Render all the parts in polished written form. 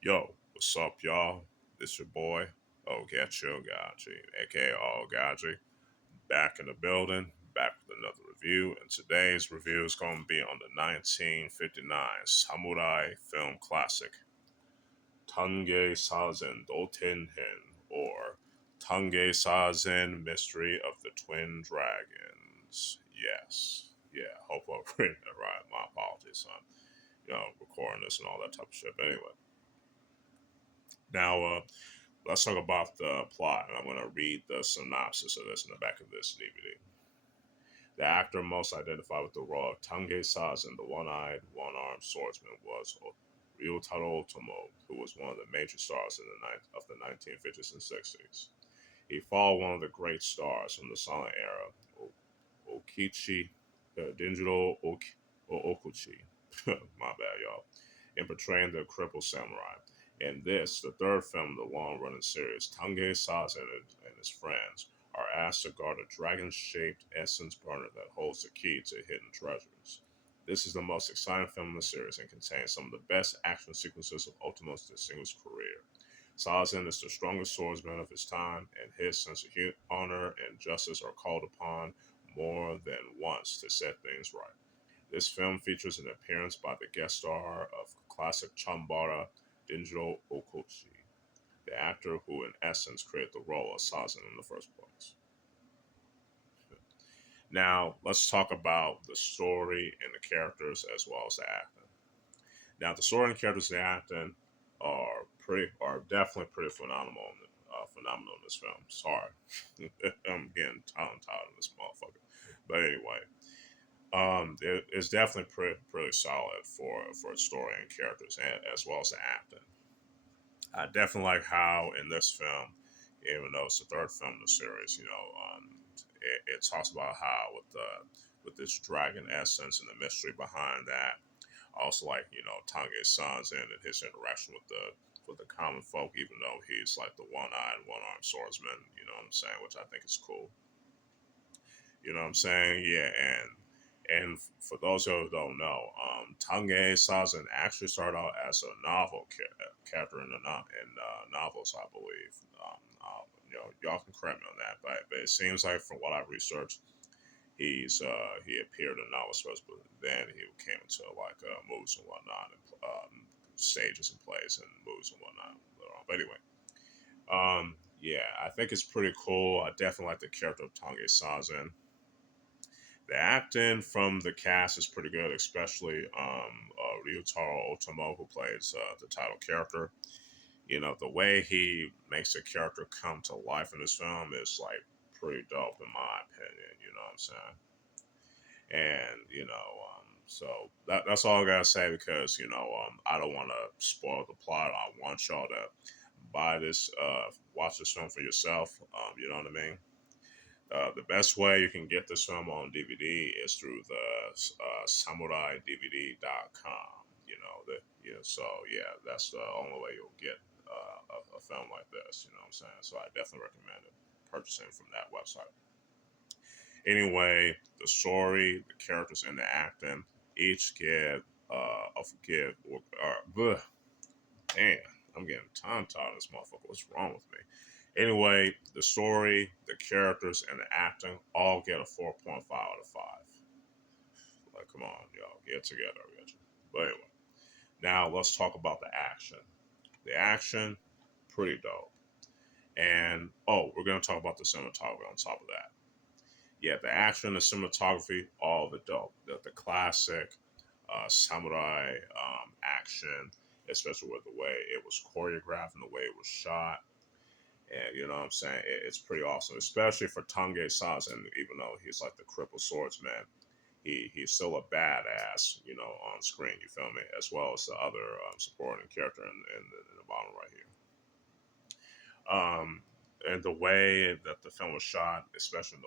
Yo, what's up, y'all? This your boy, Oaghaji, aka Oaghaji, back in the building, back with another review. And today's review is going to be on the 1959 samurai film classic, Tange Sazen Dotō-hen, or Tange Sazen Mystery of the Twin Dragons. Yes. Yeah, hope I'm reading it right. My apologies, son. Recording this and all that type of shit. But anyway, now, let's talk about the plot, and I'm going to read the synopsis of this in the back of this DVD. The actor most identified with the role of Tange Sazen, the one-eyed, one-armed swordsman, was Ryutaro Otomo, who was one of the major stars of the 1950s and 60s. He followed one of the great stars from the silent era, Okichi, Denjiro Okuchi. My bad, y'all. In portraying the crippled samurai. In this, the third film of the long-running series, Tange Sazen and his friends are asked to guard a dragon-shaped essence burner that holds the key to hidden treasures. This is the most exciting film in the series and contains some of the best action sequences of Ultimo's distinguished career. Sazen is the strongest swordsman of his time, and his sense of honor and justice are called upon more than once to set things right. This film features an appearance by the guest star of classic Chambara, Denjiro Okochi, the actor who, in essence, created the role of Sazen in the first place. Now, let's talk about the story and the characters as well as the acting. Now, the story and characters and the acting are definitely pretty phenomenal in this film. Sorry, I'm getting tired of this motherfucker. But anyway, it's definitely pretty solid for its story and characters, and as well as the acting. I definitely like how in this film, even though it's the third film in the series, it talks about how with this dragon essence and the mystery behind that. I also like Tange Sanzen and his interaction with the common folk, even though he's like the one-eyed, one-armed swordsman. You know what I'm saying, which I think is cool. You know what I'm saying? Yeah, and for those who don't know, Tange Sazen actually started out as a character in novels, I believe. Y'all can correct me on that, but it seems like from what I've researched, he appeared in novels first, but then he came into like movies and whatnot, and stages and plays and movies and whatnot later on. But anyway, yeah, I think it's pretty cool. I definitely like the character of Tange Sazen. The acting from the cast is pretty good, especially Ryutaro Otomo, who plays the title character. The way he makes the character come to life in this film is like pretty dope, in my opinion. You know what I'm saying? And so that's all I gotta say because I don't want to spoil the plot. I want y'all to buy this, watch this film for yourself. You know what I mean? The best way you can get this film on DVD is through the SamuraiDVD.com. So yeah, that's the only way you'll get a film like this. You know what I'm saying? So I definitely recommend it, purchasing from that website. Anyway, the story, the characters, and the acting each give give bleh, damn, I'm getting tongue tied on this motherfucker. What's wrong with me? Anyway, the story, the characters, and the acting all get a 4.5 out of 5. Like, come on, y'all, get together, get you. But anyway, now let's talk about the action. The action, pretty dope. And oh, we're gonna talk about the cinematography on top of that. Yeah, the action, the cinematography, all the dope. The classic samurai action, especially with the way it was choreographed and the way it was shot. And you know what I'm saying? It's pretty awesome, especially for Tange Sazen, even though he's like the crippled swordsman. He's still a badass, on screen. You feel me? As well as the other supporting character in the bottom right here. And the way that the film was shot, especially in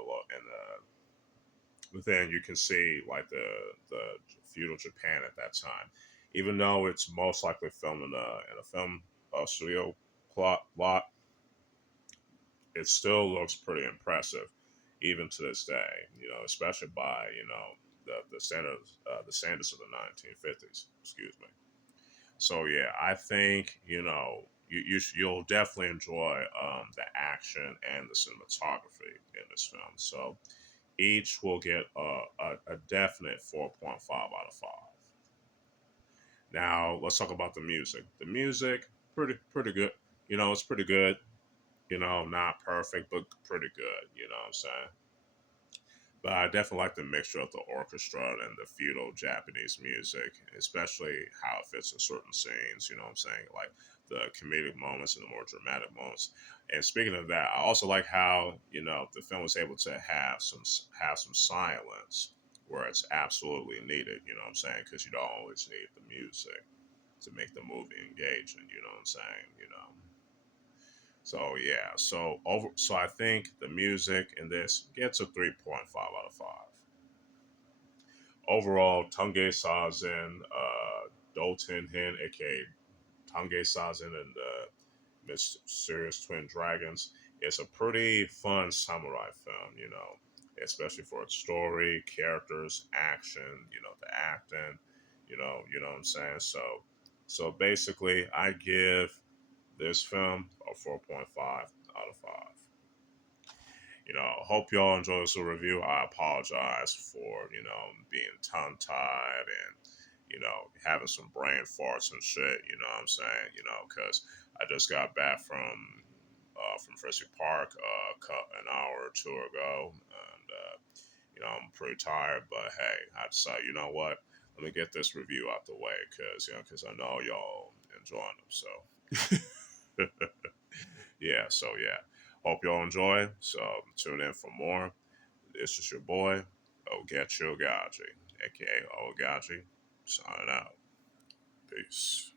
then you can see like the feudal Japan at that time. Even though it's most likely filmed in a film studio lot, it still looks pretty impressive, even to this day. Especially by the standards of the 1950s. Excuse me. So yeah, I think you'll definitely enjoy the action and the cinematography in this film. So each will get a definite 4.5 out of 5. Now let's talk about the music. The music, pretty good. It's pretty good. Not perfect, but pretty good. You know what I'm saying? But I definitely like the mixture of the orchestra and the feudal Japanese music, especially how it fits in certain scenes. You know what I'm saying? Like the comedic moments and the more dramatic moments. And speaking of that, I also like how the film was able to have some silence where it's absolutely needed. You know what I'm saying? Because you don't always need the music to make the movie engaging. You know what I'm saying? So yeah, so I think the music in this gets a 3.5 out of 5. Overall, Tange Sazen Dotō-hen, aka Tange Sazen and the Mysterious Twin Dragons, is a pretty fun samurai film, especially for its story, characters, action, the acting, you know what I'm saying? So basically I give this film a 4.5 out of 5. Hope y'all enjoy this review. I apologize for, being tongue tied and, having some brain farts and shit, you know what I'm saying? Because I just got back from Frisbee Park an hour or two ago. And, I'm pretty tired, but hey, I decided, you know what? Let me get this review out the way because I know y'all enjoying them. So, yeah, so yeah. Hope y'all enjoy. So tune in for more. This is your boy, Oaghaji, aka Oaghaji, signing out. Peace.